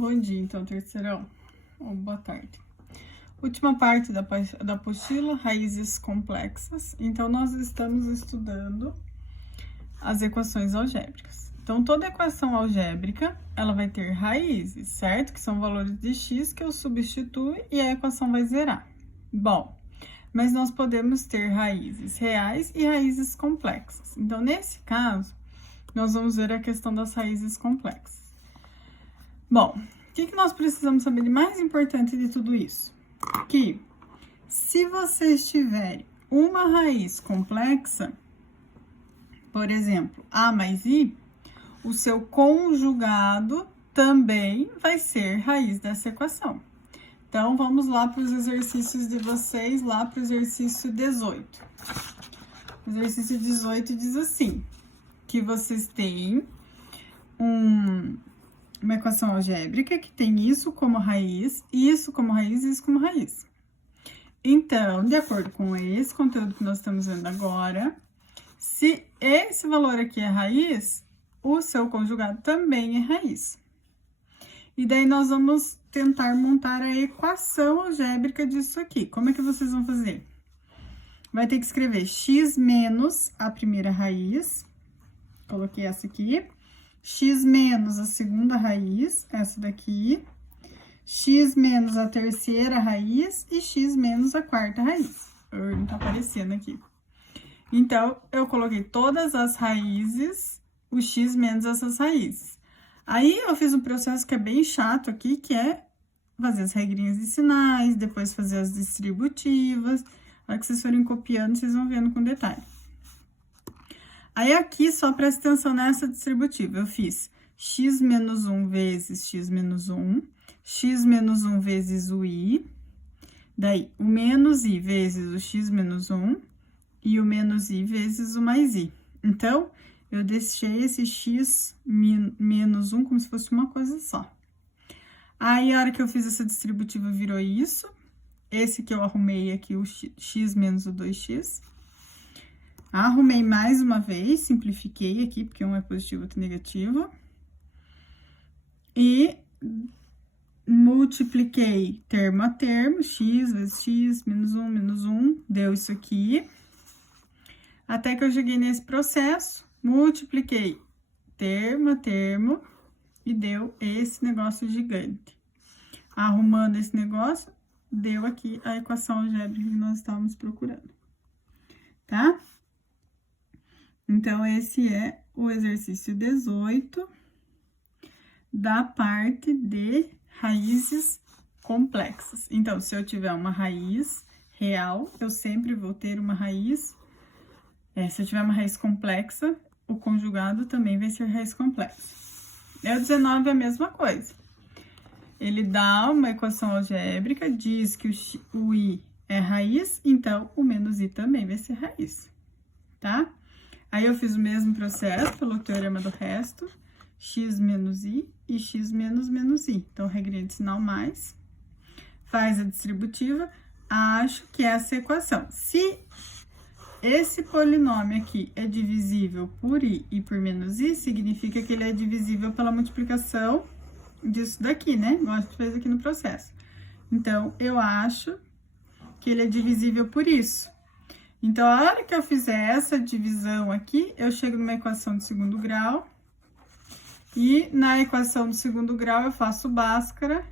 Bom dia, então, terceirão. Ou boa tarde. Última parte da apostila, raízes complexas. Então, nós estamos estudando as equações algébricas. Então, toda equação algébrica, ela vai ter raízes, certo? Que são valores de x que eu substituo e a equação vai zerar. Bom, mas nós podemos ter raízes reais e raízes complexas. Então, nesse caso, nós vamos ver a questão das raízes complexas. Bom, o que nós precisamos saber de mais importante de tudo isso? Que se vocês tiverem uma raiz complexa, por exemplo, a mais i, o seu conjugado também vai ser raiz dessa equação. Então, vamos lá para os exercícios de vocês, lá para o exercício 18. O exercício 18 diz assim, que vocês têm uma equação algébrica que tem isso como raiz, isso como raiz e isso como raiz. Então, de acordo com esse conteúdo que nós estamos vendo agora, se esse valor aqui é raiz, o seu conjugado também é raiz. E daí, nós vamos tentar montar a equação algébrica disso aqui. Como é que vocês vão fazer? Vai ter que escrever x menos a primeira raiz, coloquei essa aqui, x menos a segunda raiz, essa daqui, x menos a terceira raiz e x menos a quarta raiz. Não tá aparecendo aqui. Então, eu coloquei todas as raízes, o x menos essas raízes. Aí, eu fiz um processo que é bem chato aqui, que é fazer as regrinhas de sinais, depois fazer as distributivas. Na hora que vocês forem copiando, vocês vão vendo com detalhe. Aí, aqui, só presta atenção nessa distributiva. Eu fiz x menos 1 vezes x menos 1, x menos 1 vezes o i, daí, o menos i vezes o x menos 1 e o menos i vezes o mais i. Então, eu deixei esse x menos 1 como se fosse uma coisa só. Aí, a hora que eu fiz essa distributiva, virou isso. Esse que eu arrumei aqui, o x menos o 2x. Arrumei mais uma vez, simplifiquei aqui, porque um é positivo e outro negativo. E multipliquei termo a termo, x vezes x, menos 1, deu isso aqui. Até que eu cheguei nesse processo, multipliquei termo a termo e deu esse negócio gigante. Arrumando esse negócio, deu aqui a equação algébrica que nós estávamos procurando, tá? Então, esse é o exercício 18 da parte de raízes complexas. Então, se eu tiver uma raiz real, eu sempre vou ter uma raiz. Se eu tiver uma raiz complexa, o conjugado também vai ser raiz complexa. O 19 é a mesma coisa. Ele dá uma equação algébrica, diz que o i é raiz, então o menos i também vai ser raiz, tá? Aí, eu fiz o mesmo processo pelo teorema do resto, x menos i e x menos menos i. Então, regrinha de sinal mais, faz a distributiva, acho que essa equação. Se esse polinômio aqui é divisível por i e por menos i, significa que ele é divisível pela multiplicação disso daqui, né? Igual a gente fez aqui no processo. Então, eu acho que ele é divisível por isso. Então, a hora que eu fizer essa divisão aqui, eu chego numa equação de segundo grau. E na equação de segundo grau, eu faço Bhaskara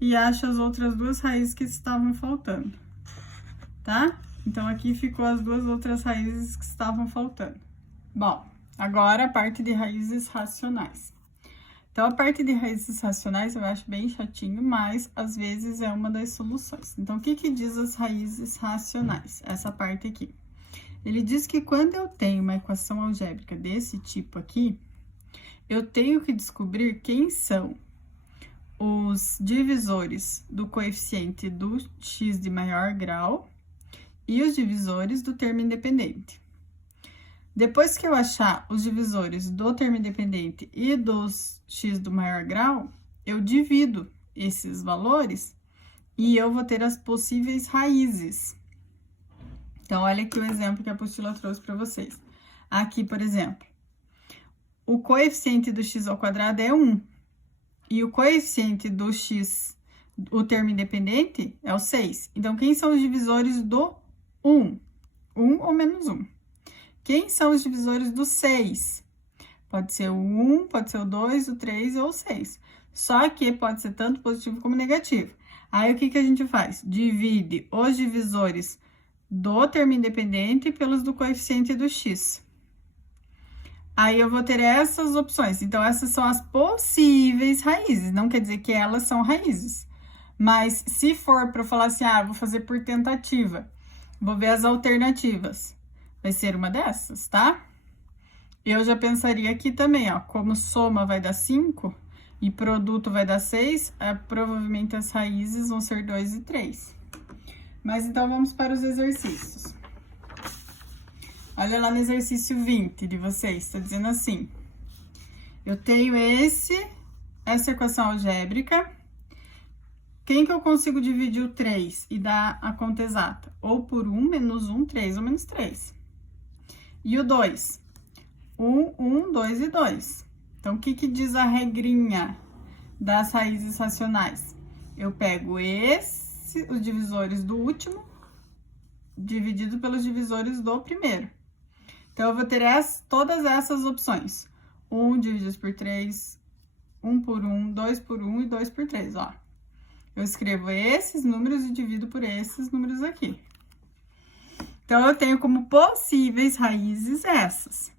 e acho as outras duas raízes que estavam faltando, tá? Então, aqui ficou as duas outras raízes que estavam faltando. Bom, agora a parte de raízes racionais. Então, a parte de raízes racionais eu acho bem chatinho, mas às vezes é uma das soluções. Então, o que diz as raízes racionais? Essa parte aqui. Ele diz que quando eu tenho uma equação algébrica desse tipo aqui, eu tenho que descobrir quem são os divisores do coeficiente do x de maior grau e os divisores do termo independente. Depois que eu achar os divisores do termo independente e dos x do maior grau, eu divido esses valores e eu vou ter as possíveis raízes. Então, olha aqui o exemplo que a apostila trouxe para vocês. Aqui, por exemplo, o coeficiente do x ao quadrado é 1. E o coeficiente do x, o termo independente, é o 6. Então, quem são os divisores do 1? 1 ou menos 1. Quem são os divisores do 6? Pode ser o 1, pode ser o 2, o 3 ou o 6. Só que pode ser tanto positivo como negativo. Aí, o que a gente faz? Divide os divisores do termo independente pelos do coeficiente do x. Aí, eu vou ter essas opções. Então, essas são as possíveis raízes. Não quer dizer que elas são raízes. Mas, se for para eu falar assim, vou fazer por tentativa, vou ver as alternativas. Vai ser uma dessas, tá? Eu já pensaria aqui também, ó, como soma vai dar 5 e produto vai dar 6, provavelmente as raízes vão ser 2 e 3. Mas, então, vamos para os exercícios. Olha lá no exercício 20 de vocês, tá dizendo assim. Eu tenho essa equação algébrica. Quem que eu consigo dividir o 3 e dar a conta exata? Ou por 1, menos 1, 3 ou menos 3. E o 2? 1, 1, 2 e 2. Então, o que diz a regrinha das raízes racionais? Eu pego os divisores do último, dividido pelos divisores do primeiro. Então, eu vou ter todas essas opções. 1 dividido por 3, 1 por 1, 2 por 1 e 2 por 3, ó. Eu escrevo esses números e divido por esses números aqui. Então, eu tenho como possíveis raízes essas.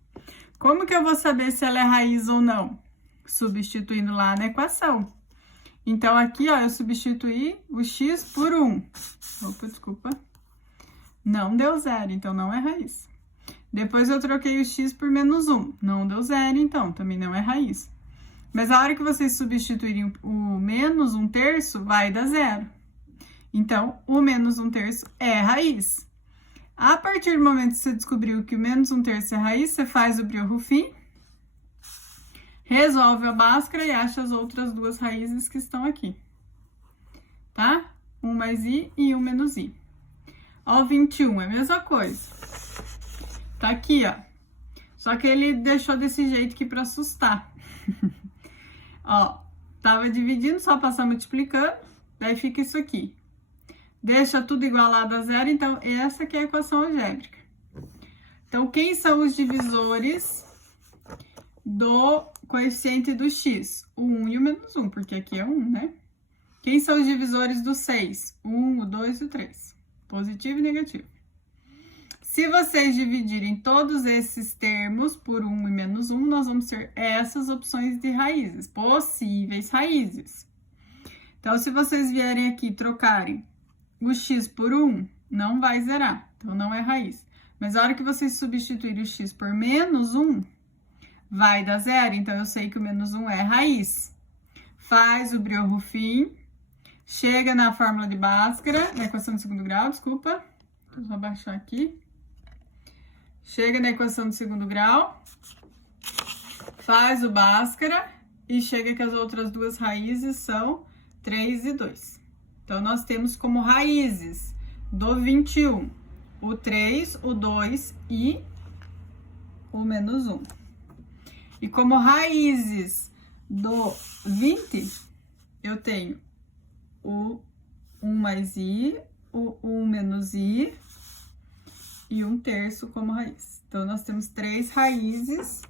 Como que eu vou saber se ela é raiz ou não? Substituindo lá na equação. Então, aqui, ó, eu substituí o x por 1. Opa, desculpa. Não deu zero, então não é raiz. Depois, eu troquei o x por menos 1. Não deu zero, então, também não é raiz. Mas a hora que vocês substituírem o menos 1/3, vai dar zero. Então, o menos 1/3 é raiz. A partir do momento que você descobriu que o menos 1/3 é raiz, você faz o Brioux-Ruffin, resolve a Bhaskara e acha as outras duas raízes que estão aqui. Tá? 1 mais i e 1 menos i. Ó, o 21 é a mesma coisa. Tá aqui, ó. Só que ele deixou desse jeito aqui para assustar. Ó, tava dividindo, só passar multiplicando, daí fica isso aqui. Deixa tudo igualado a zero, então essa aqui é a equação algébrica. Então, quem são os divisores do coeficiente do x? O 1 e o menos 1, porque aqui é 1, né? Quem são os divisores do 6? O 1, o 2 e o 3. Positivo e negativo. Se vocês dividirem todos esses termos por 1 e menos 1, nós vamos ter essas opções de raízes, possíveis raízes. Então, se vocês vierem aqui e trocarem o x por 1, não vai zerar, então não é raiz. Mas a hora que vocês substituírem o x por menos 1, vai dar zero, então eu sei que o menos 1 é raiz. Faz o Brioux-Ruffin, chega na fórmula de Bhaskara, na equação de segundo grau, desculpa, vou só baixar aqui. Chega na equação de segundo grau, faz o Bhaskara e chega que as outras duas raízes são 3 e 2. Então, nós temos como raízes do 21 o 3, o 2 e o menos 1. E como raízes do 20, eu tenho o 1 mais i, o 1 menos i e 1/3 como raiz. Então, nós temos 3 raízes.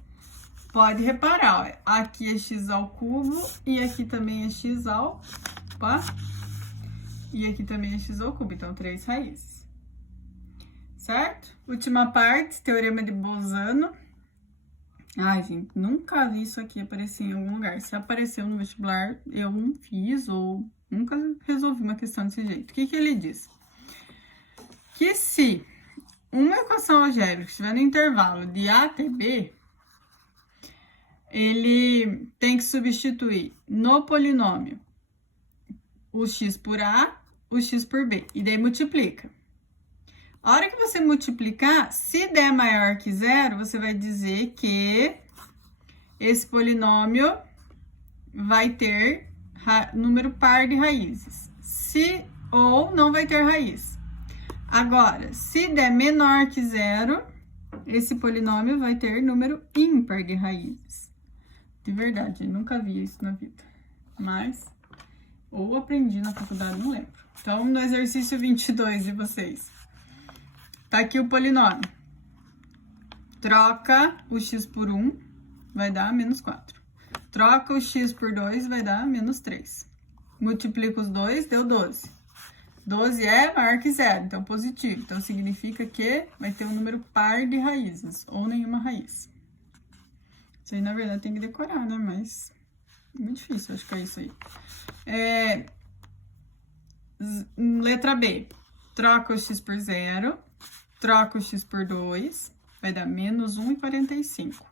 Pode reparar, ó, aqui é x ao cubo e aqui também é x ao... Opa! E aqui também é x ao cubo, então 3 raízes. Certo? Última parte, teorema de Bolzano. Ai, gente, nunca vi isso aqui aparecer em algum lugar. Se apareceu no vestibular, eu não fiz ou nunca resolvi uma questão desse jeito. O que ele diz? Que se uma equação algébrica estiver no intervalo de A até B, ele tem que substituir no polinômio o x por A, o x por B, e daí multiplica. A hora que você multiplicar, se der maior que zero, você vai dizer que esse polinômio vai ter número par de raízes, ou não vai ter raiz. Agora, se der menor que zero, esse polinômio vai ter número ímpar de raízes. De verdade, eu nunca vi isso na vida. mas... Ou aprendi na faculdade, não lembro. Então, no exercício 22 de vocês. Tá aqui o polinômio. Troca o x por 1, vai dar menos 4. Troca o x por 2, vai dar menos 3. Multiplica os dois, deu 12. 12 é maior que zero, então positivo. Então, significa que vai ter um número par de raízes, ou nenhuma raiz. Isso aí, na verdade, tem que decorar, né? Mas é muito difícil, acho que é isso aí. Letra B. Troca o x por 0. Troca o x por 2. Vai dar menos 1,45.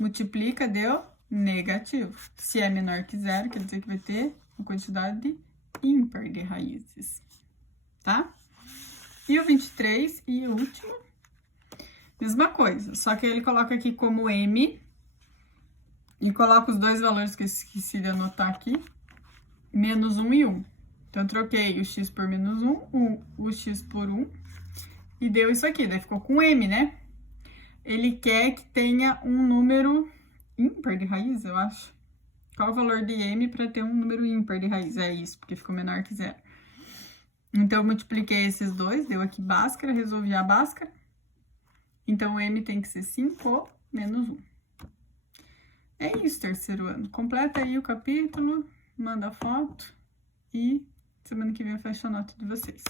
Multiplica, deu negativo. Se é menor que zero, quer dizer que vai ter uma quantidade ímpar de raízes. Tá? E o 23 e o último. Mesma coisa, só que ele coloca aqui como m. E coloca os dois valores que eu esqueci de anotar aqui. Menos 1 e 1. Então, troquei o x por menos 1, o x por 1. E deu isso aqui, daí ficou com m, né? Ele quer que tenha um número ímpar de raiz, eu acho. Qual o valor de m para ter um número ímpar de raiz? É isso, porque ficou menor que zero. Então, eu multipliquei esses dois, deu aqui Bhaskara, resolvi a Bhaskara. Então, o m tem que ser 5 menos 1. É isso, terceiro ano. Completa aí o capítulo, manda foto e semana que vem eu fecho a nota de vocês.